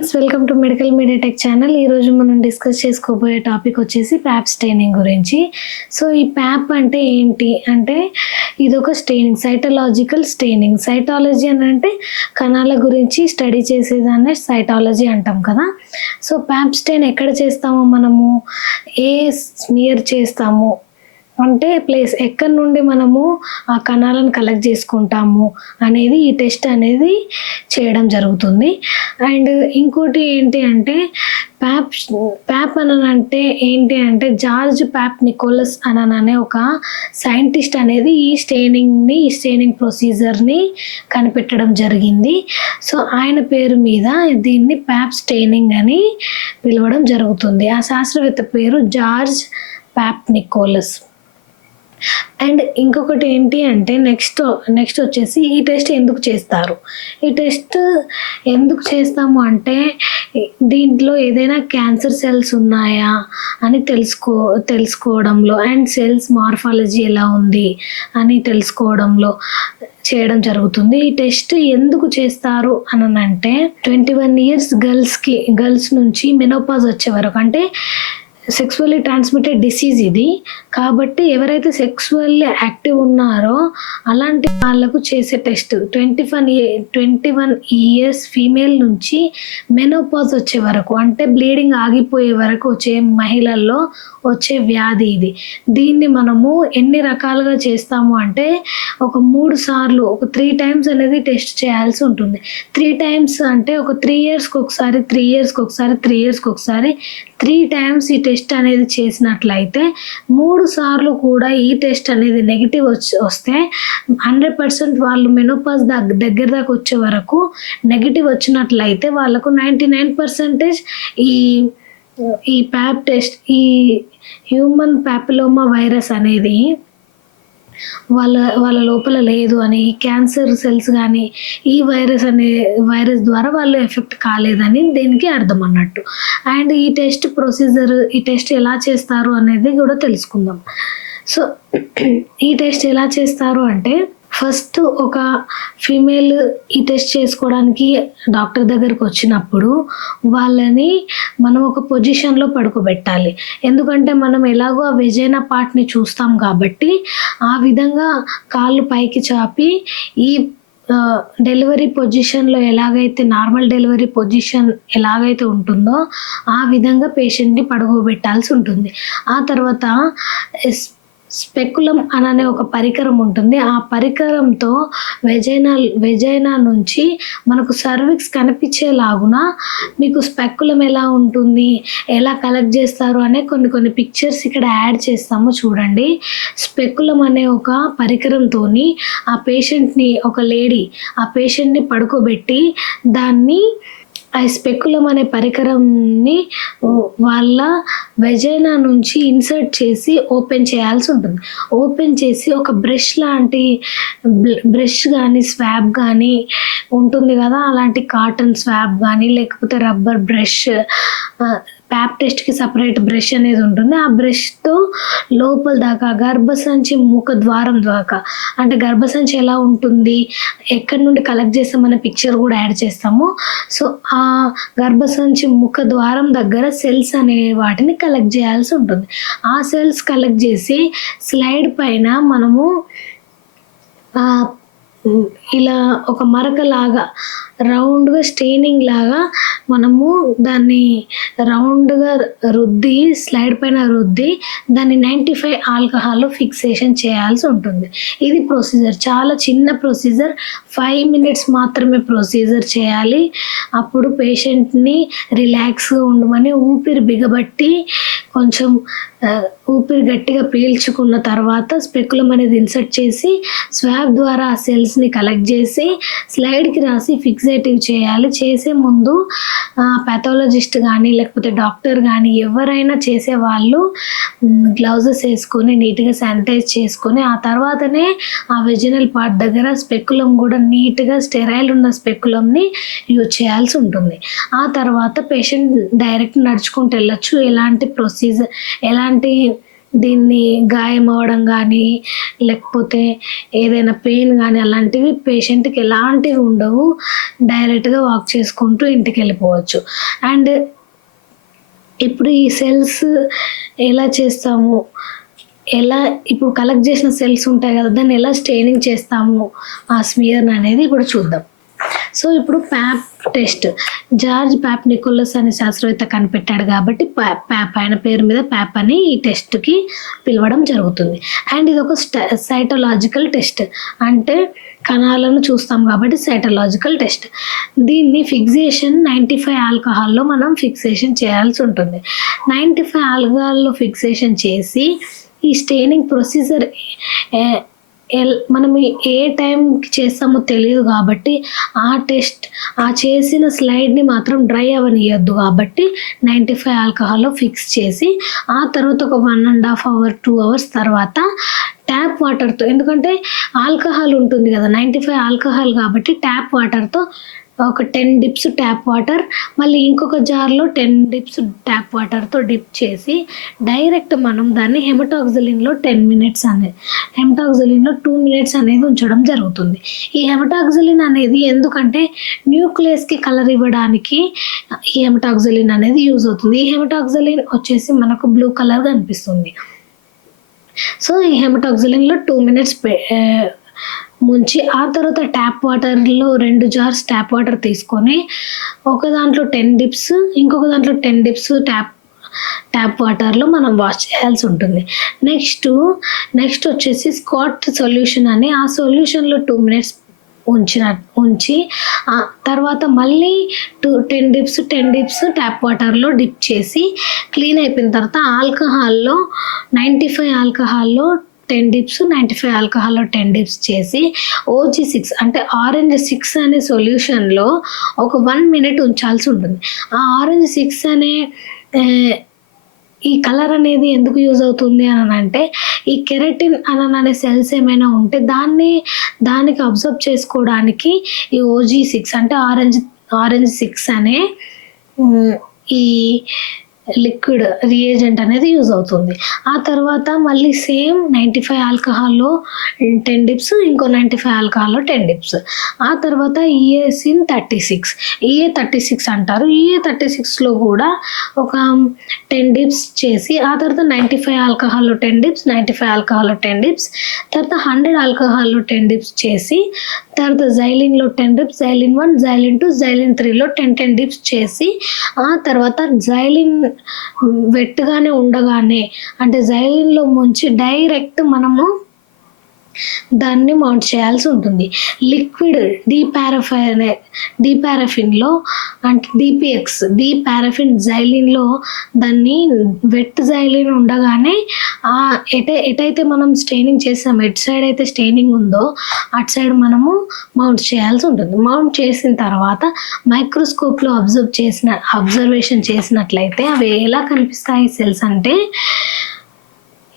Friends, welcome to medical media tech channel. ఈరోజు మనం discuss చేసుకోబోయే టాపిక్ వచ్చేసి ప్యాప్ స్టెయినింగ్ గురించి. సో ఈ ప్యాప్ అంటే ఏంటి అంటే ఇదొక స్టెయినింగ్, సైటలాజికల్ స్టెయినింగ్. సైటాలజీ అని అంటే కణాల గురించి స్టడీ చేసేదాన్నే సైటాలజీ అంటాం కదా. సో ప్యాప్ స్టెయిన్ ఎక్కడ చేస్తాము మనము, ఏ స్మియర్ చేస్తాము అంటే ప్లేస్ ఎక్కడి నుండి మనము ఆ కణాలను కలెక్ట్ చేసుకుంటాము అనేది ఈ టెస్ట్ అనేది చేయడం జరుగుతుంది. అండ్ ఇంకోటి ఏంటి అంటే ప్యాప్ అంటే ఏంటి అంటే జార్జ్ ప్యాప్ నికోలస్ అనే ఒక సైంటిస్ట్ అనేది ఈ స్టెయినింగ్ ప్రొసీజర్ని కనిపెట్టడం జరిగింది. సో ఆయన పేరు మీద దీన్ని ప్యాప్ స్టెయినింగ్ అని పిలవడం జరుగుతుంది. ఆ శాస్త్రవేత్త పేరు జార్జ్ ప్యాప్ నికోలస్. అండ్ ఇంకొకటి ఏంటి అంటే నెక్స్ట్ వచ్చేసి ఈ టెస్ట్ ఎందుకు చేస్తారు, ఈ టెస్ట్ ఎందుకు చేస్తాము అంటే దీంట్లో ఏదైనా క్యాన్సర్ సెల్స్ ఉన్నాయా అని తెలుసుకోవడంలో అండ్ సెల్స్ మార్ఫాలజీ ఎలా ఉంది అని తెలుసుకోవడంలో చేయడం జరుగుతుంది. ఈ టెస్ట్ ఎందుకు చేస్తారు అని అంటే 21 years గర్ల్స్ నుంచి మెనోపాజ్ వచ్చే వరకు, అంటే సెక్సువల్లీ ట్రాన్స్మిటెడ్ డిసీజ్ ఇది కాబట్టి ఎవరైతే సెక్సువల్లీ యాక్టివ్ ఉన్నారో అలాంటి వాళ్ళకు చేసే టెస్ట్. 21 years ఫీమేల్ నుంచి మెనోపాజ్ వచ్చే వరకు, అంటే బ్లీడింగ్ ఆగిపోయే వరకు వచ్చే మహిళల్లో వచ్చే వ్యాధి ఇది. దీన్ని మనము ఎన్ని రకాలుగా చేస్తాము అంటే ఒక 3 సార్లు, ఒక 3 times అనేది టెస్ట్ చేయాల్సి ఉంటుంది. 3 times అంటే ఒక 3 yearsకి ఒకసారి, 3 yearsకి ఒకసారి, 3 yearsకి ఒకసారి 3 times ఈ టెస్ట్ అనేది చేసినట్లయితే 3 సార్లు కూడా ఈ టెస్ట్ అనేది నెగిటివ్ వస్తే 100% వాళ్ళు మెనోపాజ్ దగ్గర దాకా వచ్చే వరకు నెగిటివ్ వచ్చినట్లయితే వాళ్ళకు 99% ఈ ప్యాప్ టెస్ట్, ఈ హ్యూమన్ ప్యాపిలోమా వైరస్ అనేది వాళ్ళ లోపల లేదు అని, క్యాన్సర్ సెల్స్ కానీ ఈ వైరస్ ద్వారా వాళ్ళు ఎఫెక్ట్ కాలేదని దీనికి అర్థం అన్నట్టు. అండ్ ఈ టెస్ట్ ప్రొసీజర్, ఈ టెస్ట్ ఎలా చేస్తారు అనేది కూడా తెలుసుకుందాం. సో ఈ టెస్ట్ ఎలా చేస్తారు అంటే ఫస్ట్ ఒక ఫీమేల్ ఈ టెస్ట్ చేసుకోవడానికి డాక్టర్ దగ్గరకు వచ్చినప్పుడు వాళ్ళని మనం ఒక పొజిషన్లో పడుకోబెట్టాలి. ఎందుకంటే మనం ఎలాగో ఆ వెజైనా పార్ట్ని చూస్తాం కాబట్టి ఆ విధంగా కాళ్ళు పైకి చాపి ఈ డెలివరీ పొజిషన్లో ఎలాగైతే నార్మల్ డెలివరీ పొజిషన్ ఎలాగైతే ఉంటుందో ఆ విధంగా పేషెంట్ని పడుకోబెట్టాల్సి ఉంటుంది. ఆ తర్వాత స్పెకులం అనే ఒక పరికరం ఉంటుంది. ఆ పరికరంతో వెజైనా నుంచి మనకు సర్విక్స్ కనిపించేలాగున మీకు స్పెకులం ఎలా ఉంటుంది, ఎలా కలెక్ట్ చేస్తారు అనే కొన్ని పిక్చర్స్ ఇక్కడ యాడ్ చేస్తాము చూడండి. స్పెకులం అనే ఒక పరికరంతో ఆ పేషెంట్ని, ఒక లేడీ ఆ పేషెంట్ని పడుకోబెట్టి దాన్ని ఆ స్పెకులం అనే పరికరంని వాళ్ళ వెజైనా నుంచి ఇన్సర్ట్ చేసి ఓపెన్ చేయాల్సి ఉంటుంది. ఓపెన్ చేసి ఒక బ్రష్ కానీ స్వాబ్ కానీ ఉంటుంది కదా, అలాంటి కాటన్ స్వాబ్ కానీ లేకపోతే రబ్బర్ బ్రష్, ప్యాప్ టెస్ట్కి సపరేట్ బ్రష్ అనేది ఉంటుంది. ఆ బ్రష్తో లోపల దాకా గర్భసంచి ముఖ ద్వారం దాకా, అంటే గర్భసంచి ఎలా ఉంటుంది, ఎక్కడి నుండి కలెక్ట్ చేస్తామనే పిక్చర్ కూడా యాడ్ చేస్తాము. సో ఆ గర్భసంచి ముఖ ద్వారం దగ్గర సెల్స్ అనే వాటిని కలెక్ట్ చేయాల్సి ఉంటుంది. ఆ సెల్స్ కలెక్ట్ చేసి స్లైడ్ పైన మనము ఇలా ఒక మరకలాగా రౌండ్గా స్టెయినింగ్ లాగా మనము దాన్ని రౌండ్గా రుద్ది స్లైడ్ పైన రుద్ది దాన్ని 95 ఆల్కహాల్లో ఫిక్సేషన్ చేయాల్సి ఉంటుంది. ఇది ప్రొసీజర్, చాలా చిన్న ప్రొసీజర్, 5 minutes మాత్రమే ప్రొసీజర్ చేయాలి. అప్పుడు పేషెంట్ని రిలాక్స్గా ఉండమని ఊపిరి బిగబట్టి కొంచెం ఊపిరి గట్టిగా పీల్చుకున్న తర్వాత స్పెకులం అనేది ఇన్సర్ట్ చేసి స్వాబ్ ద్వారా ఆ సెల్స్ని కలెక్ట్ చేసి స్లైడ్కి రాసి ఫిక్సేటివ్ చేయాలి. చేసే ముందు పాథాలజిస్ట్ కానీ లేకపోతే డాక్టర్ కానీ ఎవరైనా చేసేవాళ్ళు గ్లౌజెస్ వేసుకొని నీట్గా శానిటైజ్ చేసుకొని ఆ తర్వాతనే ఆ వెజినల్ పార్ట్ దగ్గర స్పెకులం కూడా నీట్గా స్టెరైల్ ఉన్న స్పెకులంని యూజ్ చేయాల్సి ఉంటుంది. ఆ తర్వాత పేషెంట్ డైరెక్ట్ నడుచుకుంటూ వెళ్ళొచ్చు. ఎలాంటి దీన్ని గాయం అవ్వడం కానీ లేకపోతే ఏదైనా పెయిన్ కానీ అలాంటివి పేషెంట్కి ఎలాంటివి ఉండవు. డైరెక్ట్గా వాక్ చేసుకుంటూ ఇంటికి వెళ్ళిపోవచ్చు. అండ్ ఇప్పుడు ఈ సెల్స్ ఎలా చేస్తాము, ఇప్పుడు కలెక్ట్ చేసిన సెల్స్ ఉంటాయి కదా, దాన్ని ఎలా స్టెయినింగ్ చేస్తాము ఆ స్మియర్ అనేది ఇప్పుడు చూద్దాం. సో ఇప్పుడు pap test George Pap Nicholas అనే శాస్త్రవేత్త కనిపెట్టాడు కాబట్టి ప్యాప్ ఆయన పేరు మీద ప్యాప్ అని ఈ టెస్ట్కి పిలవడం జరుగుతుంది. అండ్ ఇది ఒక సైటలాజికల్ టెస్ట్, అంటే కణాలను చూస్తాం కాబట్టి సైటలాజికల్ టెస్ట్. దీన్ని ఫిక్సేషన్ 95 ఆల్కహాల్లో మనం ఫిక్సేషన్ చేయాల్సి ఉంటుంది. 95 ఆల్కహాల్లో ఫిక్సేషన్ చేసి ఈ స్టెయినింగ్ ప్రొసీజర్ మనం ఏ టైంకి చేస్తామో తెలియదు కాబట్టి ఆ చేసిన స్లైడ్ని మాత్రం డ్రై అవ్వనియద్దు కాబట్టి 95 ఆల్కహాల్లో ఫిక్స్ చేసి ఆ తర్వాత ఒక 1.5 hours 2 hours తర్వాత ట్యాప్ వాటర్తో, ఎందుకంటే ఆల్కహాల్ ఉంటుంది కదా 95 ఆల్కహాల్ కాబట్టి ట్యాప్ వాటర్తో ఒక 10 dips ట్యాప్ వాటర్, మళ్ళీ ఇంకొక జార్లో 10 dips ట్యాప్ వాటర్తో డిప్ చేసి డైరెక్ట్ మనం దాన్ని హెమటాక్సిలిన్లో 10 minutes హెమటాక్సిలిన్లో 2 minutes అనేది ఉంచడం జరుగుతుంది. ఈ హెమటాక్సిలిన్ అనేది ఎందుకంటే న్యూక్లియస్కి కలర్ ఇవ్వడానికి ఈ హెమటాక్సిలిన్ అనేది యూజ్ అవుతుంది. ఈ హెమటాక్సిలిన్ వచ్చేసి మనకు బ్లూ కలర్ కనిపిస్తుంది. సో ఈ హెమటాక్సిలిన్లో 2 minutes ముంచి ఆ తర్వాత ట్యాప్ వాటర్లో 2 jars ట్యాప్ వాటర్ తీసుకొని ఒక దాంట్లో 10 dips ఇంకొక దాంట్లో 10 dips ట్యాప్ వాటర్లో మనం వాష్ చేయాల్సి ఉంటుంది. నెక్స్ట్ వచ్చేసి స్కాట్ సొల్యూషన్ అని ఆ సొల్యూషన్లో 2 minutes ఉంచి ఆ తర్వాత మళ్ళీ 10 dips ట్యాప్ వాటర్లో డిప్ చేసి క్లీన్ అయిపోయిన తర్వాత ఆల్కహాల్లో 95 ఆల్కహాల్లో 10 dips 95 ఆల్కహాల్లో 10 dips చేసి OG6 అంటే ఆరెంజ్ 6 అనే సొల్యూషన్లో ఒక 1 minute ఉంచాల్సి ఉంటుంది. ఆ ఆరెంజ్ 6 అనే ఈ కలర్ అనేది ఎందుకు యూజ్ అవుతుంది అని అంటే ఈ కెరటిన్ అనే సెల్స్ ఏమైనా ఉంటే దానికి అబ్జర్వ్ చేసుకోవడానికి ఈ OG6 అంటే ఆరెంజ్ 6 అనే ఈ లిక్విడ్ రియేజెంట్ అనేది యూజ్ అవుతుంది. ఆ తర్వాత మళ్ళీ సేమ్ 95 ఆల్కహాల్లో 10 dips ఇంకో 95 ఆల్కహాల్లో 10 dips. ఆ తర్వాత EASIN 36 అంటారు. EA36లో కూడా ఒక 10 dips చేసి ఆ తర్వాత 95 ఆల్కహాల్లో 10 dips 95 ఆల్కహాల్లో 10 dips తర్వాత 100 ఆల్కహాల్లో 10 dips చేసి తర్వాత జైలిన్లో 10 dips జైలిన్ 1 జైలిన్ 2 జైలిన్ 3లో 10 dips చేసి ఆ తర్వాత జైలిన్ వెట్టుగానే ఉండగానే అంటే జైలిన్లో ముంచి డైరెక్ట్ మనము దాన్ని మౌంట్ చేయాల్సి ఉంటుంది. లిక్విడ్ డీపారఫిన్లో అంటే డీపారఫిన్ జైలిన్లో దాన్ని వెట్ జైలిన్ ఉండగానే ఎటైతే మనం స్టెయినింగ్ చేసాం ఎటు సైడ్ అయితే స్టెయినింగ్ ఉందో అటు సైడ్ మనము మౌంట్ చేయాల్సి ఉంటుంది. మౌంట్ చేసిన తర్వాత మైక్రోస్కోప్లో అబ్జర్వేషన్ చేసినట్లయితే అవి ఎలా కనిపిస్తాయి సెల్స్ అంటే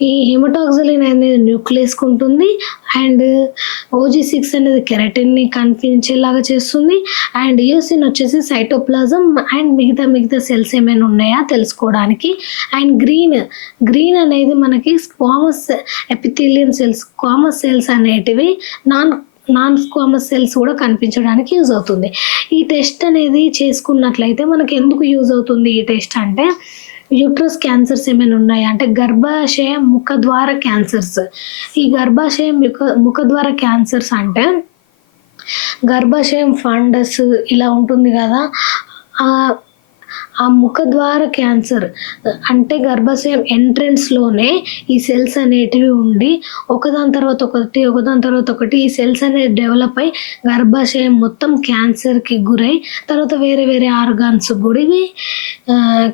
ఈ హెమటాక్సిలిన్ అనేది న్యూక్లియస్కి ఉంటుంది అండ్ OG6 అనేది కెరటిన్ని కనిపించేలాగా చేస్తుంది అండ్ ఈయోసిన్ వచ్చేసి సైటోప్లాజం అండ్ మిగతా సెల్స్ ఏమైనా ఉన్నాయా తెలుసుకోవడానికి. అండ్ గ్రీన్ అనేది మనకి స్క్వామస్ ఎపిథీలియన్ సెల్స్ స్క్వామస్ సెల్స్ అనేటివి నాన్ స్క్వామస్ సెల్స్ కూడా కనిపించడానికి యూజ్ అవుతుంది. ఈ టెస్ట్ అనేది చేసుకున్నట్లయితే మనకి ఎందుకు యూజ్ అవుతుంది ఈ టెస్ట్ అంటే యూట్రస్ క్యాన్సర్స్ ఏమైనా ఉన్నాయా అంటే గర్భాశయ ముఖద్వార క్యాన్సర్స్. ఈ గర్భాశయ ముఖద్వార క్యాన్సర్స్ అంటే గర్భాశయం ఫండస్ ఇలా ఉంటుంది కదా, ఆ ముఖద్వార క్యాన్సర్ అంటే గర్భాశయం ఎంట్రన్స్లోనే ఈ సెల్స్ అనేటివి ఉండి ఒకదాని తర్వాత ఒకటి ఈ సెల్స్ అనేది డెవలప్ అయి గర్భాశయం మొత్తం క్యాన్సర్కి గురై తర్వాత వేరే ఆర్గాన్స్ కూడా ఇవి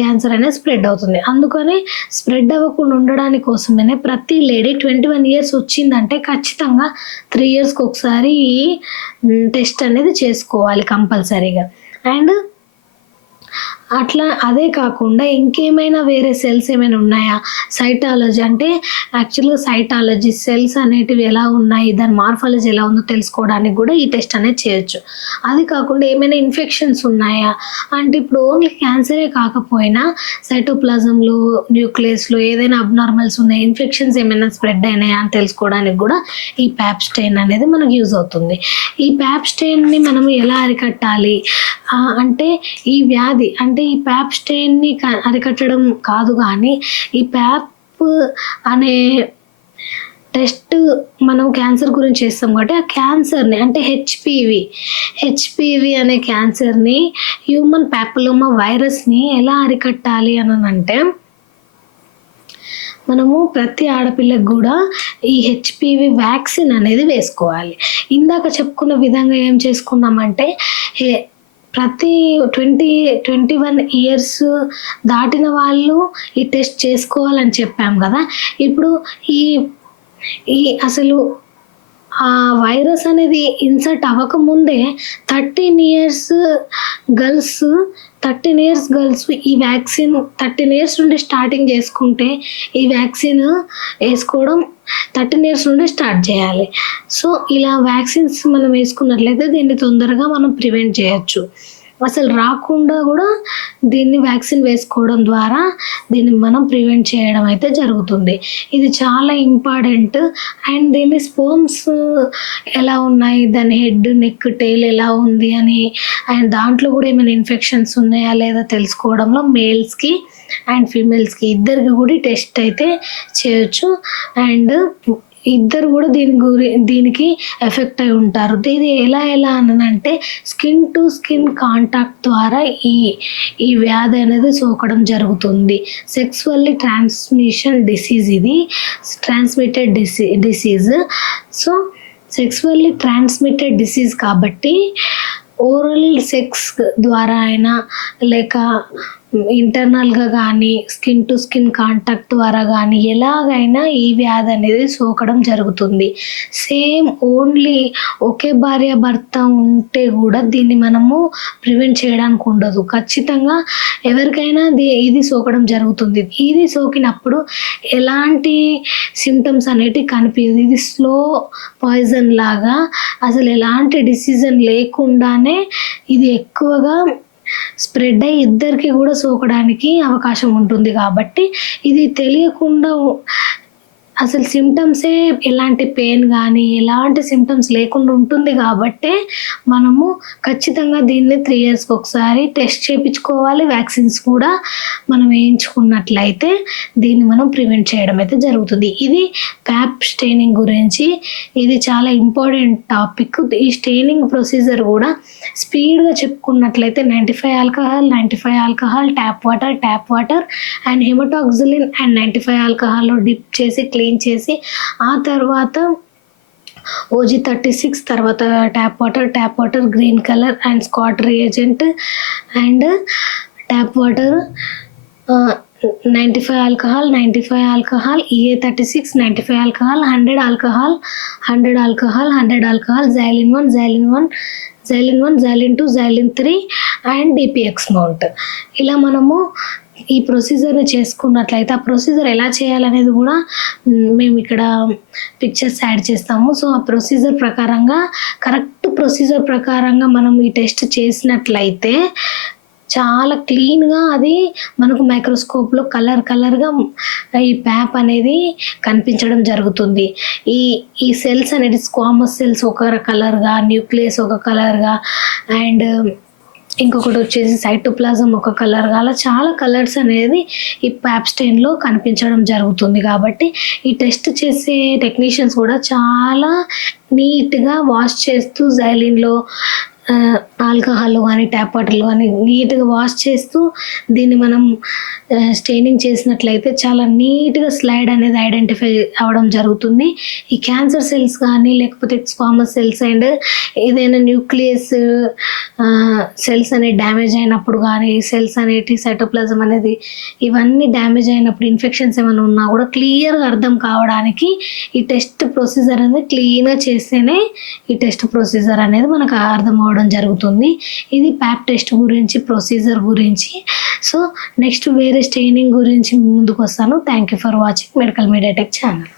క్యాన్సర్ అనేది స్ప్రెడ్ అవుతుంది. అందుకని స్ప్రెడ్ అవ్వకుండా ఉండడానికి కోసమే ప్రతి లేడీ 21 years వచ్చిందంటే ఖచ్చితంగా 3 yearsకి ఒకసారి ఈ టెస్ట్ అనేది చేసుకోవాలి కంపల్సరీగా. అండ్ అట్లా అదే కాకుండా ఇంకేమైనా వేరే సెల్స్ ఏమైనా ఉన్నాయా? సైటాలజీ అంటే యాక్చువల్‌గా సైటాలజీ సెల్స్ అనేటివి ఎలా ఉన్నాయి, దాని మార్ఫాలజీ ఎలా ఉందో తెలుసుకోవడానికి కూడా ఈ టెస్ట్ అనేది చేయొచ్చు. అది కాకుండా ఏమైనా ఇన్ఫెక్షన్స్ ఉన్నాయా? అంటే ఇప్పుడు ఓన్లీ క్యాన్సరే కాకపోయినా సైటోప్లాజంలో, న్యూక్లియస్‌లో ఏదైనా అబ్నార్మల్స్ ఉన్నాయి, ఇన్ఫెక్షన్స్ ఏమైనా స్ప్రెడ్ అయినాయా అని తెలుసుకోవడానికి కూడా ఈ ప్యాప్ స్టెయిన్ అనేది మనకు యూజ్ అవుతుంది. ఈ ప్యాప్ స్టెయిన్‌ని మనం ఎలా అరికట్టాలి? అంటే ఈ వ్యాధి అంటే ఈ ప్యాప్ స్టెయిన్‌ని అరికట్టడం కాదు గానీ, ఈ ప్యాప్ అనే టెస్ట్ మనం క్యాన్సర్ గురించి చేస్తాం కాబట్టి, ఆ క్యాన్సర్‌ని అంటే హెచ్‌పివి అనే క్యాన్సర్‌ని, హ్యూమన్ పాపిలోమా వైరస్‌ని ఎలా అరికట్టాలి అనంటే, మనము ప్రతి ఆడపిల్లకి గూడా ఈ హెచ్‌పివి వ్యాక్సిన్ అనేది వేసుకోవాలి. ఇందాక చెప్పుకున్న విధంగా ఏం చేసుకున్నామంటే ప్రతి 21 ఇయర్స్ దాటిన వాళ్ళు ఈ టెస్ట్ చేసుకోవాలని చెప్పాం గదా! ఇప్పుడు ఈ ఈ అసలు ఆ వైరస్ అనేది ఇన్సర్ట్ అవ్వకముందే 13 ఇయర్స్ గర్ల్స్ 13 ఇయర్స్ గర్ల్స్ ఈ వ్యాక్సిన్ 13 ఇయర్స్ నుండి స్టార్టింగ్ చేసుకుంటే, ఈ వ్యాక్సిన్ ఏసుకోవడం 13 ఇయర్స్ నుండి స్టార్ట్ చేయాలి. సో, ఇలా వ్యాక్సిన్స్ మనం వేసుకున్నట్లయితే దీన్ని తొందరగా మనం ప్రివెంట్ చేయొచ్చు. అసలు రాకుండా కూడా దీన్ని వ్యాక్సిన్ వేసుకోవడం ద్వారా దీన్ని మనం ప్రివెంట్ చేయడం అయితే జరుగుతుంది. ఇది చాలా ఇంపార్టెంట్. అండ్ దీని స్పెర్మ్స్ ఎలా ఉన్నాయి, దాని హెడ్, నెక్, టెయిల్ ఎలా ఉంది అని అండ్ దాంట్లో కూడా ఏమైనా ఇన్ఫెక్షన్స్ ఉన్నాయా లేదా తెలుసుకోవడంలో మేల్స్‌కి అండ్ ఫీమేల్స్‌కి ఇద్దరికి కూడా టెస్ట్ అయితే చేయొచ్చు. అండ్ ఇద్దరు కూడా దీనికి ఎఫెక్ట్ అయి ఉంటారు. ఇది ఎలా అనంటే స్కిన్ టు స్కిన్ కాంటాక్ట్ ద్వారా ఈ వ్యాధి అనేది సోకడం జరుగుతుంది. సెక్సువల్లీ ట్రాన్స్మిషన్ డిసీజ్ ఇది. Transmitted disease. So, sexually transmitted disease కాబట్టి ఓరల్ సెక్స్ ద్వారా అయినా లేక ఇంటర్నల్‌గా గానీ, స్కిన్ టు స్కిన్ కాంటాక్ట్ ద్వారా గానీ ఎలాగైనా ఈ వ్యాధి అనేది సోకడం జరుగుతుంది. సేమ్ ఓన్లీ ఒకే భార్యాభర్త ఉంటే గూడా దీన్ని మనము ప్రివెంట్ చేయడానికి ఉండదు. ఖచ్చితంగా ఎవరికైనా ఇది సోకడం జరుగుతుంది. ఇది సోకినప్పుడు ఎలాంటి సింప్టమ్స్ అనేటివి కనిపియదు. ఇది స్లో పాయిజన్ లాగా అసలు ఎలాంటి డిసిజన్ లేకుండానే ఇది ఎక్కువగా స్ప్రెడ్ అయ్యి ఇద్దరికి కూడా సోకడానికి అవకాశం ఉంటుంది కాబట్టి, ఇది తెలియకుండా అసలు సింప్టమ్సే ఎలాంటి పెయిన్ గానీ, ఎలాంటి సింప్టమ్స్ లేకుండా ఉంటుంది గాబట్టే మనము ఖచ్చితంగా దీన్ని 3 ఇయర్స్‌కి ఒకసారి టెస్ట్ చేపించుకోవాలి. వ్యాక్సిన్స్ కూడా మనం వేయించుకున్నట్లయితే దీన్ని మనం ప్రివెంట్ చేయడం అయితే జరుగుతుంది. ఇది ప్యాప్ స్టెయినింగ్ గురించి. ఇది చాలా ఇంపార్టెంట్ టాపిక్. ఈ స్టెయినింగ్ ప్రొసీజర్ కూడా స్పీడ్‌గా చెప్పుకున్నట్లయితే 95 alcohol, tap water and hematoxylin and 95 ఆల్కహాల్‌లో డిప్ చేసి క్లీన్ చేసి ఆ తర్వాత OG-36 తర్వాత tap water green colour and Scott reagent and tap water 95 alcohol, EA-36 95 alcohol, 100 alcohol, Xylin 2, Xylin 3 and DPX mount. ఇలా మనము ఈ ప్రొసీజర్‌ని చేసుకున్నట్లయితే ఆ ప్రొసీజర్ ఎలా చేయాలనేది కూడా మేము ఇక్కడ పిక్చర్స్ యాడ్ చేస్తాము. సో, ఆ ప్రొసీజర్ ప్రకారంగా కరెక్ట్ ప్రొసీజర్ ప్రకారంగా మనం ఈ టెస్ట్ చేసినట్లయితే చాలా క్లీన్‌గా అది మనకు మైక్రోస్కోప్‌లో కలర్‌గా ఈ ప్యాప్ అనేది కనిపించడం జరుగుతుంది. ఈ సెల్స్ అనేది స్క్వామస్ సెల్స్ ఒక కలర్‌గా, న్యూక్లియస్ ఒక కలర్‌గా అండ్ ఇంకొకటి వచ్చేసి సైటోప్లాజం ఒక కలర్‌గా అలా చాలా కలర్స్ అనేది ఈ ప్యాప్ స్టెయిన్‌లో కనిపించడం జరుగుతుంది. కాబట్టి ఈ టెస్ట్ చేసే టెక్నీషియన్స్ కూడా చాలా నీట్‌గా వాష్ చేస్తూ జైలిన్‌లో ఆల్కహాల్‌లో కానీ, ట్యాప్ వాటర్‌లో కానీ నీట్‌గా వాష్ చేస్తూ దీన్ని మనం స్టెయినింగ్ చేసినట్లయితే చాలా నీట్‌గా స్లైడ్ అనేది ఐడెంటిఫై అవ్వడం జరుగుతుంది. ఈ క్యాన్సర్ సెల్స్ కానీ లేకపోతే స్క్వామస్ సెల్స్ అండ్ ఏదైనా న్యూక్లియస్ సెల్స్ అనేవి డ్యామేజ్ అయినప్పుడు కానీ, సెల్స్ అనేటివి సైటోప్లాజం అనేది ఇవన్నీ డ్యామేజ్ అయినప్పుడు ఇన్ఫెక్షన్స్ ఏమైనా ఉన్నా కూడా క్లియర్‌గా అర్థం కావడానికి ఈ టెస్ట్ ప్రొసీజర్ అనేది క్లీన్‌గా చేస్తేనే ఈ టెస్ట్ ప్రొసీజర్ అనేది మనకు అర్థం అవ్వడం జరుగుతుంది. ఇది ప్యాప్ టెస్ట్ గురించి, ప్రొసీజర్ గురించి. సో నెక్స్ట్ వేరే స్టెయినింగ్ గురించి ముందుకు వస్తాను. Thank you for watching medical media tech channel.